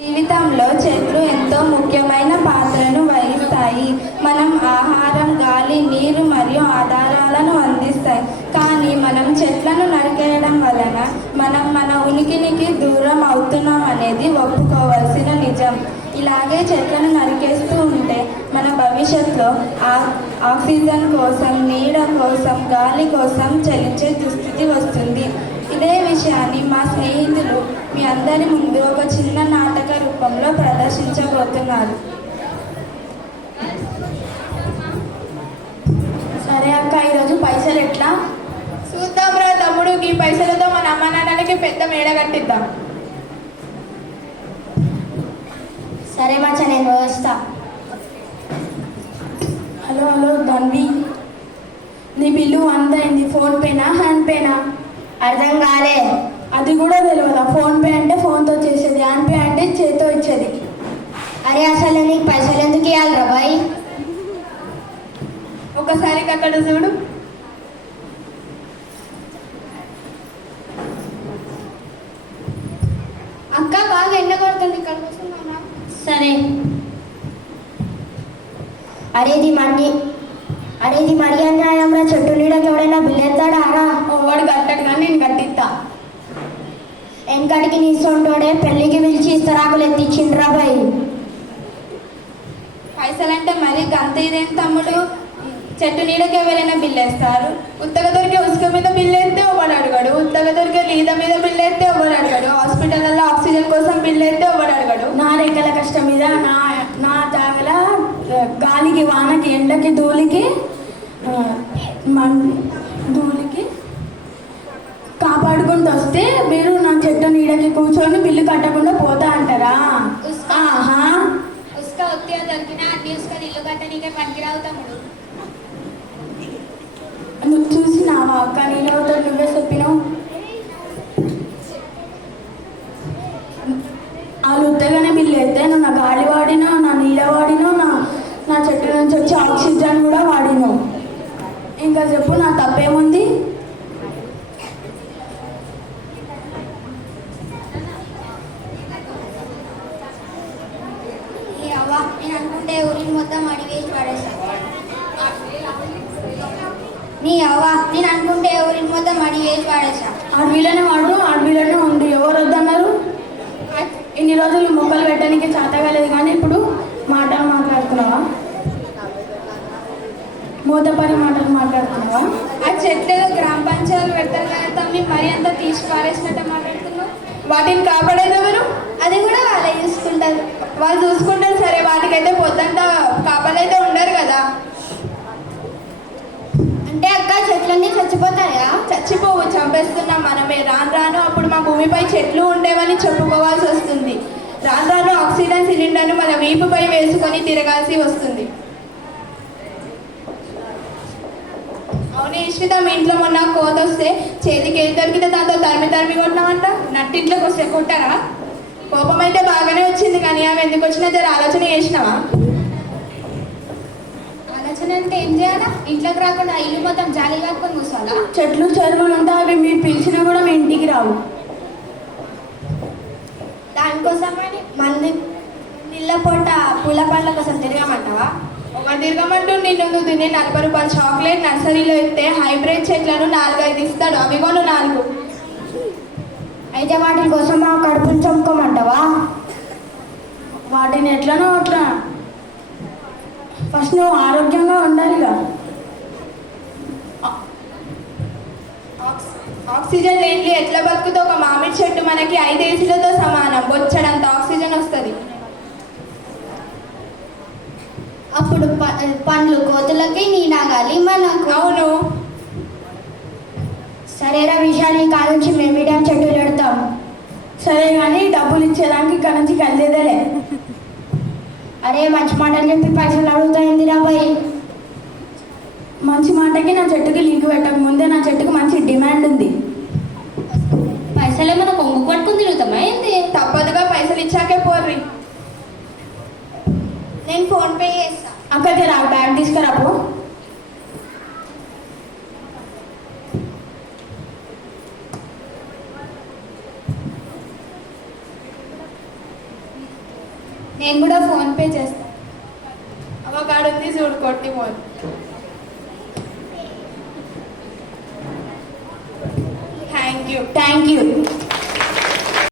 జీవితంలో చెట్లు ఎంతో ముఖ్యమైన పాత్రను వహిస్తాయి. మనం ఆహారం, గాలి, నీరు మరియు ఆధారాలను అందిస్తాయి. కానీ మనం చెట్లను నరికేయడం వలన మనం మన ఉనికినికి దూరం అవుతున్నాం అనేది ఒప్పుకోవాల్సిన నిజం. ఇలాగే చెట్లను నరికేస్తూ ఉంటే మన భవిష్యత్తులో ఆక్సిజన్ కోసం, నీడ కోసం, గాలి కోసం చలించే దుస్థితి వస్తుంది. ఇదే విషయాన్ని మా స్నేహితులు మీ అందరి ముందు ఒక చిన్న నాటక రూపంలో ప్రదర్శించబోతున్నారు. సరే అక్క, ఈరోజు పైసలు ఎట్లా? చూద్దాం రా తమ్ముడు, ఈ పైసలతో మన అమ్మ నాన్నలకి పెద్ద మేడ కట్టిద్దాం. సరే మచ్చ, నేను వస్తా. హలో హలో ధన్వి, నీ బిల్లు అంత అయింది. ఫోన్ పేనా, హ్యాండ్ పేనా? అర్థం కాలే. అది కూడా తెలియదా? ఫోన్ పే అంటే ఫోన్తో చేసేది, హ్యాండ్ పే అంటే చేతితో ఇచ్చేది. అరే అసలు నీకు పైసలు ఎందుకు ఇవ్వాలి బాయ్? ఒకసారి అక్కడ చూడు. అక్క బాగా ఎండ కొడుతుంది, ఇక్కడ కూర్చున్నా. సరే. అరేది మరి అన్యాయం రా. చెట్టు నీడకి ఎవడైనా బిల్లు ఎత్తాడా రా? వాడు కట్టాడు కానీ నేను కట్టిస్తా. వెనకడికి నీసోంటోడే పెళ్లికి పిలిచి ఇస్తరాకులు ఎత్తిచ్చిండ్రా బాయ్. పైసలంటే మరి గంత ఇదేం తమ్ముడు? చెట్టు నీడకి ఎవరైనా బిల్లు వేస్తారు. ఉత్తగా దొరికే ఉసుక మీద బిల్లు వేస్తే ఎవడు అడగడు. ఉత్తగా దొరికే లీద మీద బిల్లు వేస్తే ఎవడు అడగడు. హాస్పిటల్లో ఆక్సిజన్ కోసం బిల్లు వేస్తే ఎవడు అడగడు. నా రెక్కల కష్టం మీద, నా తాగల గాలికి, వానకి, ఎండకి, ధూళికి కాపాడుకుంటూ వస్తే మీరు నా చెట్టు నీడకి కూర్చొని బిల్లు కట్టకుండా పోతా అంటారా? ఉసుక ఒత్తిగా దొరికినా అన్ని ఉసుక ఇల్లు కట్టనీకే పనికిరావు తమ్ముడు. నువ్వు చూసినావా అక్క? నీళ్ళతో నువ్వే చెప్పినావు. వాళ్ళు ఉత్తగానే బిల్లు అయితే నువ్వు నా గాలి వాడినా, నా నీళ్ళ వాడినా, నా చెట్టు నుంచి వచ్చి ఆక్సిజన్ కూడా వాడినావు. ఇంకా చెప్పు, నా తప్పేముంది? నేను అనుకుంటే ఊరిని మొత్తం అడిగేసి పడేసా. నేను అనుకుంటే ఊరిని మొత్తం అడిగేసి పడేసా. అడవిలోనే వాడు, అడవిలోనే ఉంది. ఎవరు వద్దన్నారు? ఇన్ని రోజులు మొక్కలు పెట్టడానికి చేతగాలేదు, కానీ ఇప్పుడు మాటలు మాట్లాడుతున్నావా? మూతపరి మాటలు మాట్లాడుతున్నావా? ఆ చెట్లు గ్రామ పంచాయతీలు పెడతారు కదా తమ్మి, మరి అంతా తీసి పారేసినట్టు మాట్లాడుతున్నావు. వాటిని కాపాడేది ఎవరు? అది కూడా వాళ్ళే చూసుకుంటారు. వాళ్ళు చూసుకుంటారు సరే, వాటికైతే పొద్దంతా కాపాలైతే ఉండరు కదా. అంటే అక్క చెట్లన్నీ చచ్చిపోతాయా? చచ్చిపోవు, చంపేస్తున్నాం మనమే. రాను రాను అప్పుడు మా భూమిపై చెట్లు ఉండేవని చెప్పుకోవాల్సి వస్తుంది. రాను రాను ఆక్సిజన్ సిలిండర్ను మన వీపుపై వేసుకొని తిరగాల్సి వస్తుంది. అవును ఈశ్విత, మీ ఇంట్లో మొన్న కోత వస్తే చేతికి ఏది దొరికితే దాంతో తరిమి కొట్టినామంట. నట్టింట్లోకి వస్తే కొట్టారా? కోపం అయితే బాగానే వచ్చింది, కానీ ఆమె ఎందుకు వచ్చినా జర ఆలోచన చేసినావా? ఆలోచన అంటే ఏం చేయాలా? ఇంట్లోకి రాకుండా ఇల్లు మొత్తం జాలి కట్టుకొని కూర్చోాలా? చెట్లు, చెరువులు ఉంటాయి, అవి మీరు పిలిచినా కూడా మీ ఇంటికి రావు. దానికోసమని మంది నీళ్ళ పూట పూల పండ్ల కోసం తిరగమంటావా? ఒకటి తిరగమంటూ నిన్ను 40 రూపాయల చాక్లెట్ నర్సరీలో ఇస్తే హైబ్రిడ్ చెట్లను 4-5 ఇస్తాడు. అవి కొను 4. అయితే వాటి కోసం మా కడుపుని చంపుకోమంటావా? వాటిని ఎట్లనో అట్లా. ఫస్ట్ నువ్వు ఆరోగ్యంగా ఉండాలిగా. ఆక్సిజన్ లేని ఎట్లా బతుకుతో ఒక మామిడి చెట్టు మనకి 5 ఏసీలతో సమానం. బొచ్చడంత ఆక్సిజన్ వస్తుంది. అప్పుడు పండ్లు కోతులకి, నీనాగాలి మనకు. అవును. సరేరా విషయాన్ని కాడ నుంచి మేము మీడియం చెట్టులు పెడతాం. సరే, కానీ డబ్బులు ఇచ్చేదానికి ఇక్కడ నుంచి కలిదేదేలే. అరే మంచి మాటలు చెప్పి పైసలు అడుగుతాయిందిరా బాయ్. మంచి మాటకి నా చెట్టుకి లింక్ పెట్టక ముందే నా చెట్టుకు మంచి డిమాండ్ ఉంది. పైసలు ఏమైనా కొంగు పట్టుకుని తిరుగుతామా ఏంటి? తప్పదుగా, పైసలు ఇచ్చాకే పోర్రి. నేను ఫోన్ పే చేస్తా. అక్కడికి రా, బ్యాగ్ తీసుకురాపు. నేను కూడా ఫోన్పే చేస్తాను. అవగాడుంది చూడు కొట్టి పోను. Thank you.